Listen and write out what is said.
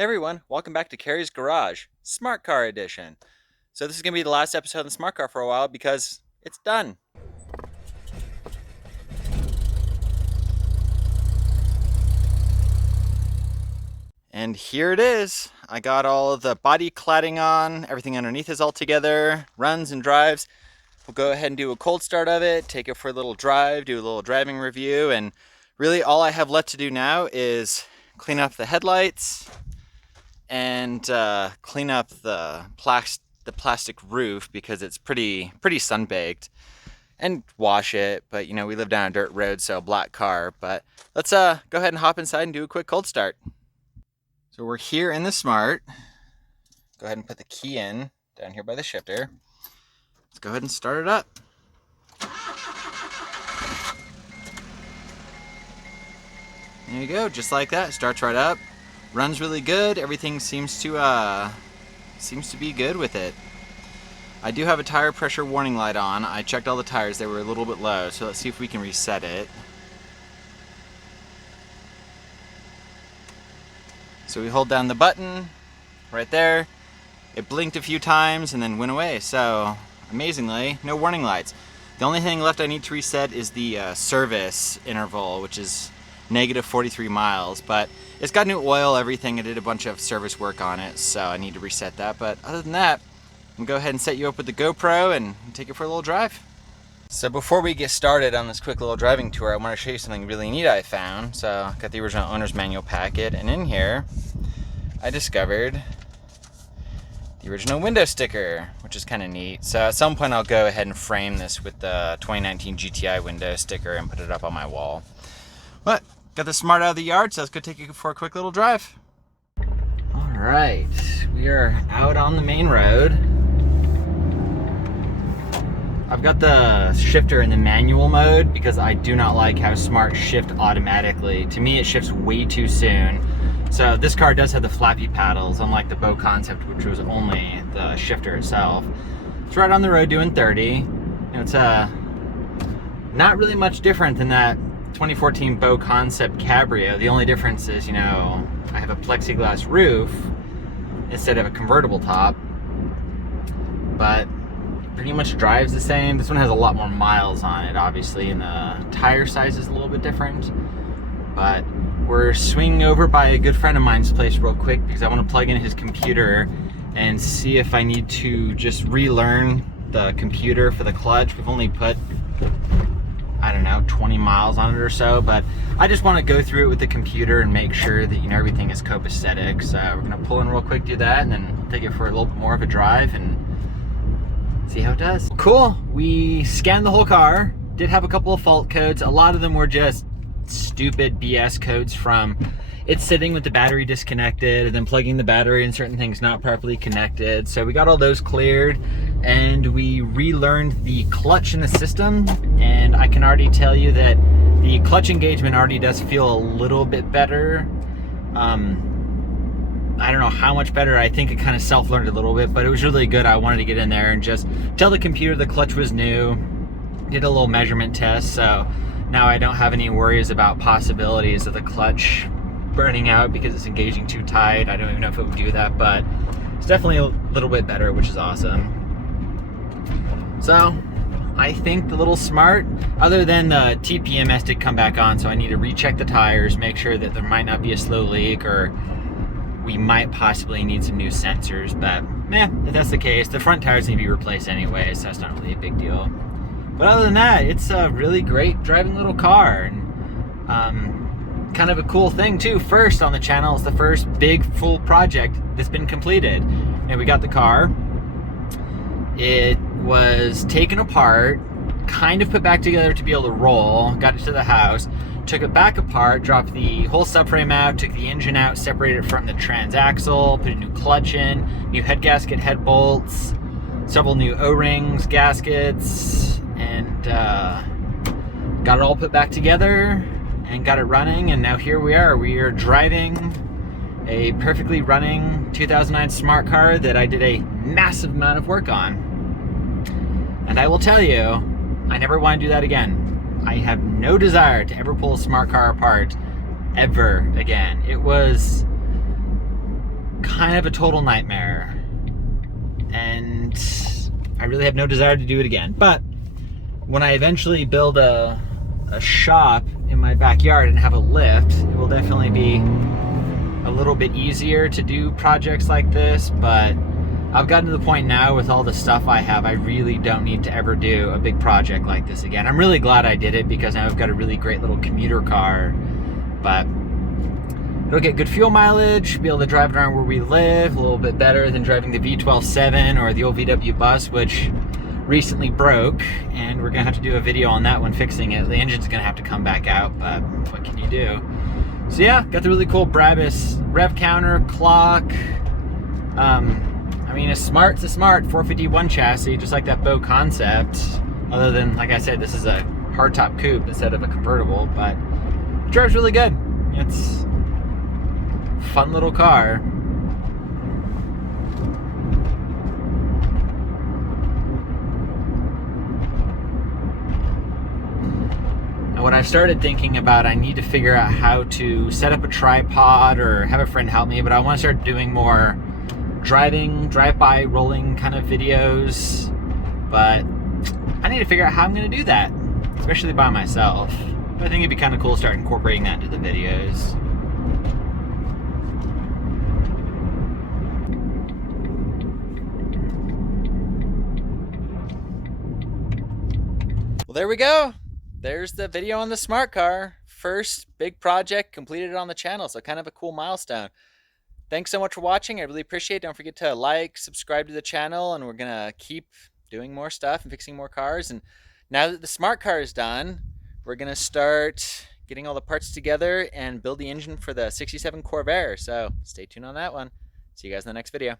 Hey everyone, welcome back to Carrie's Garage, Smart Car Edition. So this is going to be the last episode of the Smart Car for a while because it's done. And here it is. I got all of the body cladding on, everything underneath is all together, runs and drives. We'll go ahead and do a cold start of it, take it for a little drive, do a little driving review, and really all I have left to do now is clean up the headlights and clean up the plastic roof because it's pretty sun-baked, and wash it. But you know, we live down a dirt road, so a black car. But let's go ahead and hop inside and do a quick cold start. So we're here in the Smart. Go ahead and put the key in down here by the shifter. Let's go ahead and start it up. There you go, just like that. Starts right up. Runs really good. Everything seems to be good with it. I do have a tire pressure warning light on. I checked all the tires, they were a little bit low, so let's see if we can reset it. So we hold down the button right there. It blinked a few times and then went away. So amazingly, no warning lights. The only thing left I need to reset is the service interval, which is negative 43 miles, but it's got new oil, everything. I did a bunch of service work on it, so I need to reset that. But other than that, I'm gonna go ahead and set you up with the GoPro and take it for a little drive. So before we get started on this quick little driving tour, I want to show you something really neat I found. So I got the original owner's manual packet, and in here I discovered the original window sticker, which is kind of neat. So at some point I'll go ahead and frame this with the 2019 GTI window sticker and put it up on my wall. But got the Smart out of the yard, so let's go take you for a quick little drive. All right, we are out on the main road. I've got the shifter in the manual mode because I do not like how Smart shift automatically. To me, it shifts way too soon. So this car does have the flappy paddles, unlike the Bow Concept, which was only the shifter itself. It's right on the road doing 30. And it's not really much different than that 2014 Bow Concept Cabrio. The only difference is, you know, I have a plexiglass roof instead of a convertible top, but pretty much drives the same. This one has a lot more miles on it, obviously, and the tire size is a little bit different. But we're swinging over by a good friend of mine's place real quick because I want to plug in his computer and see if I need to just relearn the computer for the clutch. We've only put, I don't know, 20 miles on it or so, but I just want to go through it with the computer and make sure that, you know, everything is copacetic. So we're gonna pull in real quick, do that, and then take it for a little bit more of a drive and see how it does. Cool, we scanned the whole car, did have a couple of fault codes. A lot of them were just stupid BS codes from it sitting with the battery disconnected and then plugging the battery and certain things not properly connected. So we got all those cleared and we relearned the clutch in the system, and I can already tell you that the clutch engagement already does feel a little bit better. I don't know how much better. I think it kind of self-learned a little bit, but it was really good. I wanted to get in there and just tell the computer the clutch was new. Did a little measurement test, so now I don't have any worries about possibilities of the clutch burning out because it's engaging too tight. I don't even know if it would do that, but it's definitely a little bit better, which is awesome. So I think the little Smart, other than the TPMS did come back on, so I need to recheck the tires, make sure that there might not be a slow leak, or we might possibly need some new sensors. But if that's the case, the front tires need to be replaced anyway, so that's not really a big deal. But other than that, it's a really great driving little car, and kind of a cool thing too. First on the channel is the first big full project that's been completed. And we got the car. It was taken apart, kind of put back together to be able to roll, got it to the house, took it back apart, dropped the whole subframe out, took the engine out, separated it from the transaxle, put a new clutch in, new head gasket, head bolts, several new O-rings, gaskets, and got it all put back together and got it running. And now here we are driving a perfectly running 2009 Smart car that I did a massive amount of work on. And I will tell you, I never want to do that again. I have no desire to ever pull a Smart car apart ever again. It was kind of a total nightmare. And I really have no desire to do it again. But when I eventually build a shop in my backyard and have a lift, it will definitely be a little bit easier to do projects like this. But I've gotten to the point now with all the stuff I have, I really don't need to ever do a big project like this again. I'm really glad I did it because now I've got a really great little commuter car. But it'll get good fuel mileage, be able to drive it around where we live, a little bit better than driving the V12-7 or the old VW bus, which recently broke, and we're gonna have to do a video on that one fixing it. The engine's gonna have to come back out, but what can you do? So yeah, got the really cool Brabus rev counter, clock. I mean, it's a smart 451 chassis, just like that Bow concept. Other than, like I said, this is a hardtop coupe instead of a convertible, but it drives really good. It's a fun little car. And what I started thinking about, I need to figure out how to set up a tripod or have a friend help me, but I want to start doing more driving, drive-by, rolling kind of videos. But I need to figure out how I'm going to do that, especially by myself. But I think it'd be kind of cool to start incorporating that into the videos. Well, there we go. There's the video on the smart car. First big project completed on the channel, so kind of a cool milestone. Thanks so much for watching. I really appreciate it. Don't forget to like, subscribe to the channel, and we're gonna keep doing more stuff and fixing more cars. And now that the smart car is done, we're gonna start getting all the parts together and build the engine for the '67 Corvair. So stay tuned on that one. See you guys in the next video.